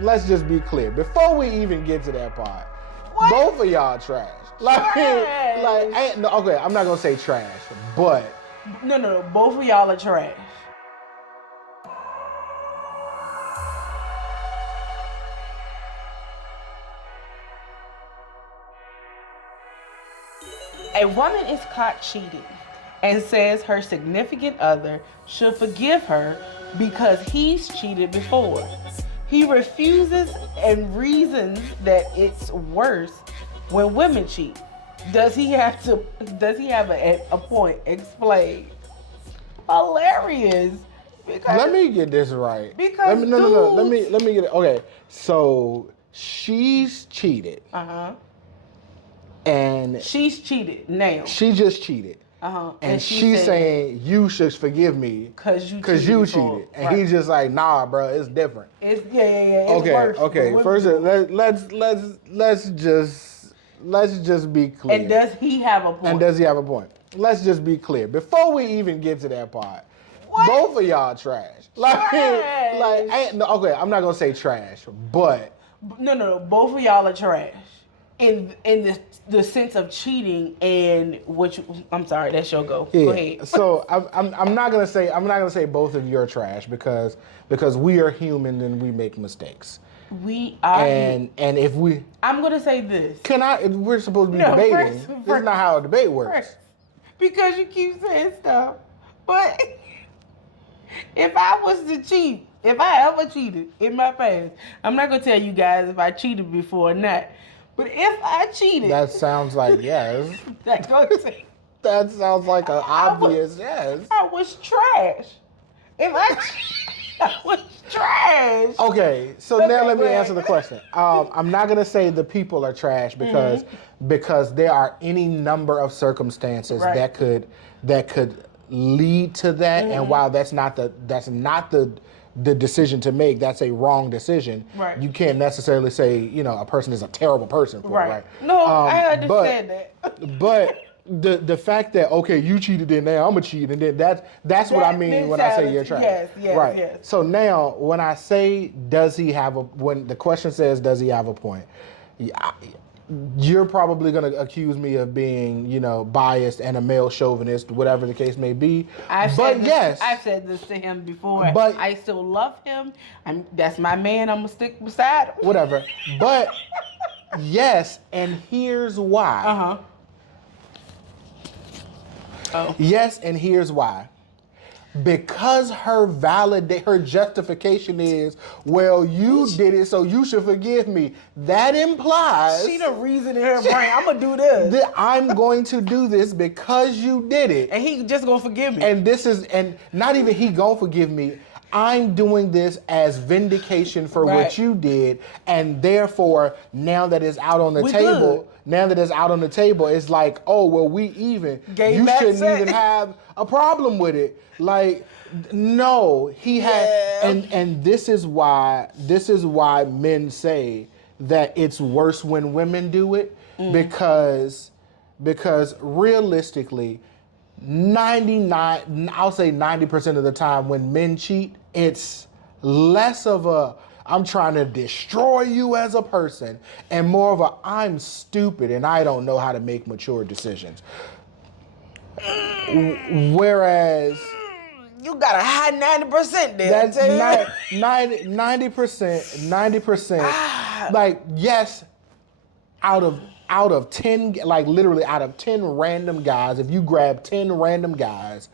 let's just be clear. Before we even get to that part, What? both of y'all trash. Okay, I'm not gonna say trash, but No. Both of y'all are trash. A woman is caught cheating and says her significant other should forgive her because he's cheated before. He refuses and reasons that it's worse when women cheat. Does he have a point? Explain. Hilarious. Because let me get this right. Because no. Let me get it. Okay, so she's cheated. And she's cheated now. She just cheated. And she's saying you should forgive me because you cheated. And right. he's just like, nah, bro, it's different. It's It's worse. Okay. First, let's just be clear. And does he have a point? Let's just be clear. Before we even get to that part, what? Both of y'all trash. Okay, I'm not gonna say trash, but no. Both of y'all are trash. In the sense of cheating and I'm sorry, that's your go. Yeah. Go ahead. So I'm not gonna say both of you are trash because we are human and we make mistakes. We are. And if we, I'm gonna say this. We're supposed to be debating. This is not how a debate works. Because you keep saying stuff, but if I was to cheat, if I ever cheated in my past, I'm not gonna tell you guys if I cheated before or not. But if I cheated... That sounds like yes. That sounds like an obvious yes. I was trash. If I cheated, I was trash. Okay, so now let me answer the question. I'm not going to say the people are trash because there are any number of circumstances that could lead to that. And while that's not the decision to make, that's a wrong decision. Right. You can't necessarily say, a person is a terrible person for it, right? No, I understand that. But the fact that, okay, you cheated and now I'm a cheat, and then that's what I mean when I say you're trash. Yes, right. Yes. So now when I say when the question says does he have a point, you're probably going to accuse me of being, biased and a male chauvinist, whatever the case may be. I've said this to him before. But I still love him. That's my man. I'm going to stick beside him. Whatever. But yes, and here's why. Yes, and here's why. Because her justification is, well, you did it, so you should forgive me. That implies she the reason in her brain. I'm gonna do this. I'm going to do this because you did it, and he just gonna forgive me. And not even he gonna forgive me. I'm doing this as vindication for what you did, and therefore now that it's out on the table. Now that it's out on the table, it's like, oh, well, we even. You shouldn't even have a problem with it. Like, no, he had, and this is why men say that it's worse when women do it because realistically, 90% of the time when men cheat, it's less of a I'm trying to destroy you as a person, and more of a I'm stupid and I don't know how to make mature decisions. Whereas you got a high 90% there. That's 90%. Like, yes, out of 10, like literally out of 10 random guys, if you grab 10 random guys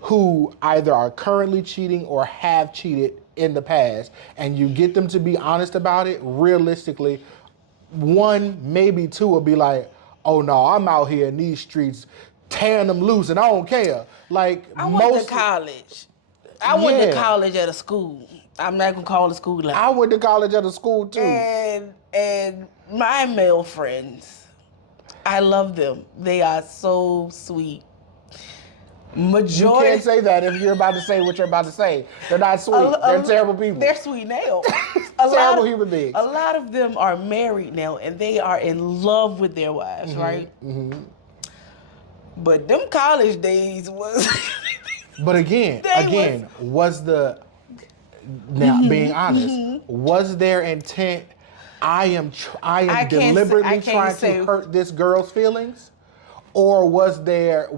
who either are currently cheating or have cheated in the past, and you get them to be honest about it, realistically, one, maybe two will be like, oh no, I'm out here in these streets tearing them loose and I don't care. Like, I went to college. I went to college at a school. I'm not gonna call it school. I went to college at a school too. And my male friends, I love them. They are so sweet. You can't say that if you're about to say what you're about to say. They're not sweet. They're terrible people. They're sweet now. Terrible human beings. A lot of them are married now, and they are in love with their wives, right? But them college days was... But again, was the... Now, being honest, was their intent? I am deliberately trying to hurt this girl's feelings, or was their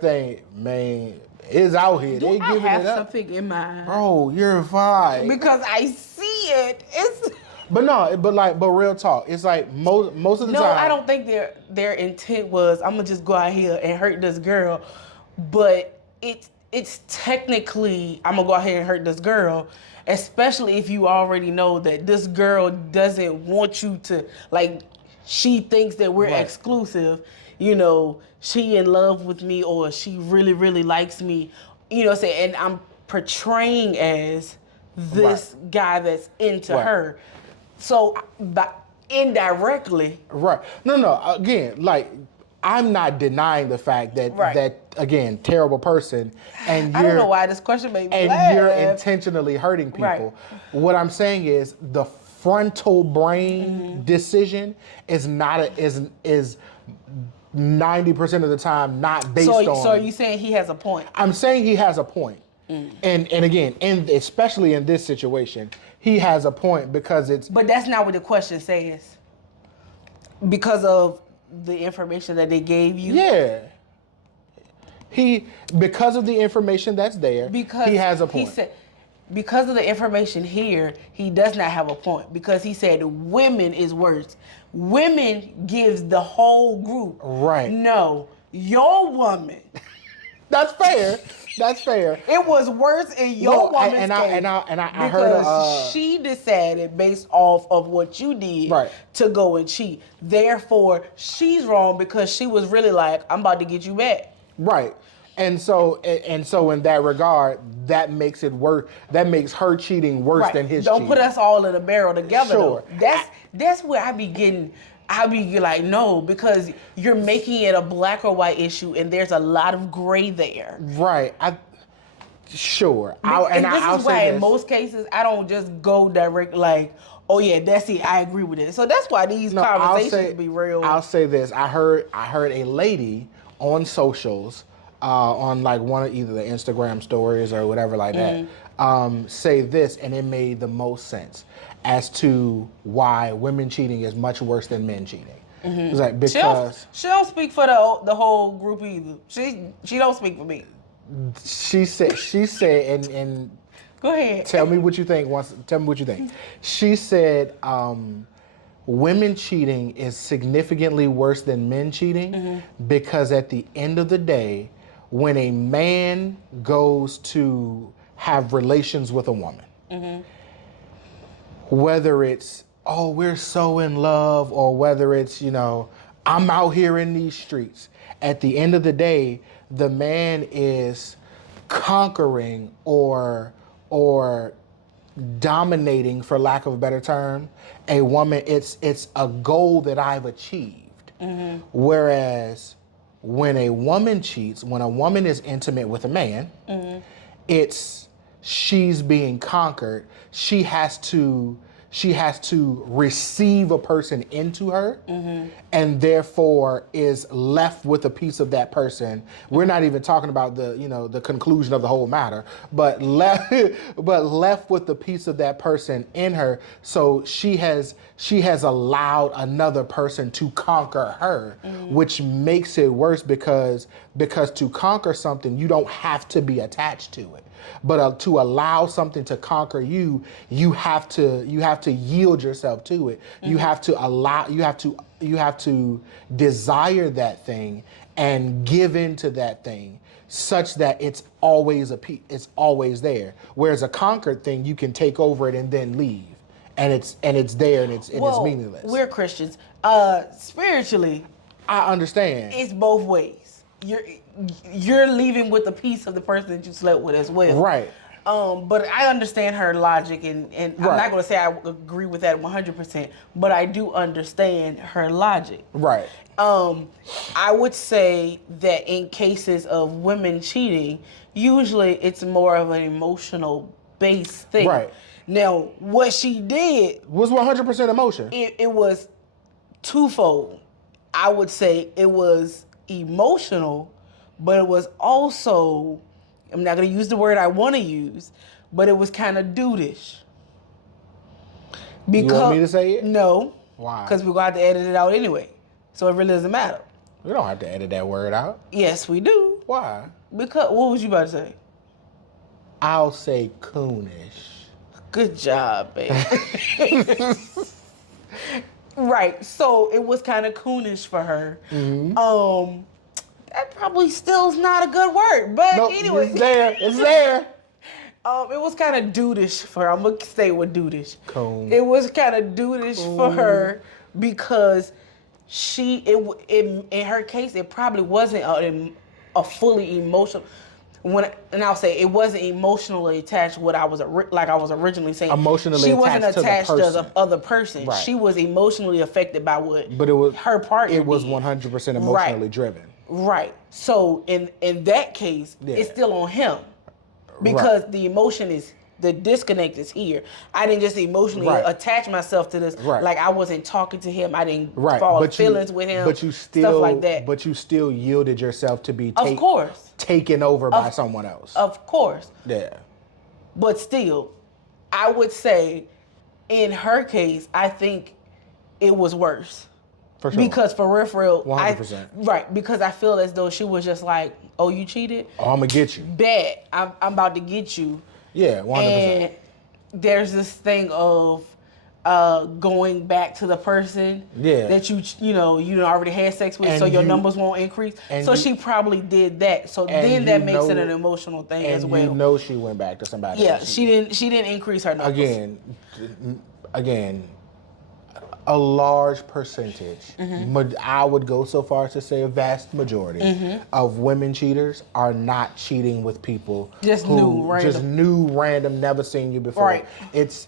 thing, man? Is out here. They I giving have it up. something in mind? Bro, you're fine. Because I see it. It's But real talk. It's like most of the time. no, I don't think their intent was I'm gonna just go out here and hurt this girl, but it's technically I'm gonna go out here and hurt this girl, especially if you already know that this girl doesn't want you to, like, she thinks that we're Right. exclusive, you know, she in love with me or she really, really likes me, you know what I'm saying, and I'm portraying as this guy that's into Right. her. So, but indirectly. Right. No. Again, like, I'm not denying the fact that Right. that again, terrible person, and I don't know why this question made me and laugh. you're intentionally hurting people. Right. What I'm saying is the frontal brain decision is not is 90% of the time not based on. So are you saying he has a point? I'm saying he has a point. And again, especially in this situation, he has a point because it's. But that's not what the question says. Because of the information that they gave you. Yeah. Because of the information that's there, Because he has a point. He said, because of the information here, he does not have a point. Because he said women is worse. Women gives the whole group. Right. No, your woman. That's fair. That's fair. It was worse in your woman's case. I heard because she decided based off of what you did Right. to go and cheat. Therefore, she's wrong because she was really like, I'm about to get you back. Right. And so in that regard, that makes it worse. That makes her cheating worse Right. than his Don't cheating. put us all in a barrel together. Sure. Though. That's where I be like, no, because you're making it a black or white issue, and there's a lot of gray there. Right. Sure. And this I'll is why say in this. most cases I don't just go direct like, oh yeah, that's it. I agree with it. So that's why these conversations be real. I'll say this. I heard a lady on socials, on like one of either the Instagram stories or whatever like that, say this, and it made the most sense as to why women cheating is much worse than men cheating. It's like because she don't speak for the whole group either. She don't speak for me. she said and Go ahead. tell me what you think. Tell me what you think. She said women cheating is significantly worse than men cheating because at the end of the day, when a man goes to have relations with a woman, whether it's, oh, we're so in love, or whether it's, I'm out here in these streets, at the end of the day, the man is conquering or dominating, for lack of a better term, a woman. It's a goal that I've achieved. Whereas when a woman cheats, when a woman is intimate with a man, she's being conquered. She has to receive a person into her, and therefore is left with a piece of that person. We're not even talking about the conclusion of the whole matter, but left with the piece of that person in her. So she has allowed another person to conquer her, which makes it worse because to conquer something, you don't have to be attached to it. But to allow something to conquer you, you have to yield yourself to it. You have to desire that thing and give into that thing, such that it's always there. Whereas a conquered thing, you can take over it and then leave, and it's there and it's meaningless. We're Christians. Spiritually, I understand. it's both ways. You're leaving with a piece of the person that you slept with as well. Right. But I understand her logic, and I'm Right. not going to say I agree with that 100%, but I do understand her logic. Right. I would say that in cases of women cheating, usually it's more of an emotional based thing. Right. Now, what she did, Was 100% emotion. it was twofold. I would say it was emotional, but it was also, I'm not going to use the word I want to use, but it was kind of dudeish. You want me to say it? No. Why? Because we're going to have to edit it out anyway. So it really doesn't matter. We don't have to edit that word out. Yes, we do. Why? Because, what was you about to say? I'll say coonish. Good job, babe. Right. So it was kind of coonish for her. Mm-hmm. That probably still is not a good word, but Nope, anyway. it's there. It's there. It was kind of dudeish for her. I'm gonna stay with dudeish. Coon. It was kind of dudeish for her because in her case, it probably wasn't a fully emotional. And I'll say it wasn't emotionally attached to what I was originally saying. Emotionally she attached wasn't to the attached to the person. other person. Right. She was emotionally affected by what But it was her partner. It was did. 100% emotionally driven. Right. So in that case, it's still on him because the emotion is the disconnect is here. I didn't just emotionally attach myself to this. Right. Like I wasn't talking to him. I didn't Right. fall But feelings with him. But you still, stuff like that. But you still yielded yourself to be of course. taken over by someone else. Of course. Yeah. But still, I would say in her case, I think it was worse. For sure. Because for real, 100%. Right, because I feel as though she was just like, oh, you cheated? Oh, I'm going to get you. Bad. I'm about to get you. Yeah, 100%. And there's this thing of going back to the person that you already had sex with, And so your numbers won't increase. So she probably did that. So then that makes it an emotional thing as well. And you know she went back to somebody Yeah, else. she didn't increase her numbers. Again, a large percentage, I would go so far as to say a vast majority of women cheaters are not cheating with people just new, random, never seen you before. Right. It's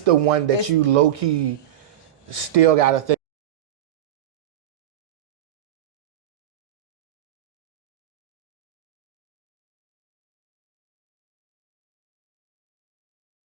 the one that you low key still gotta think.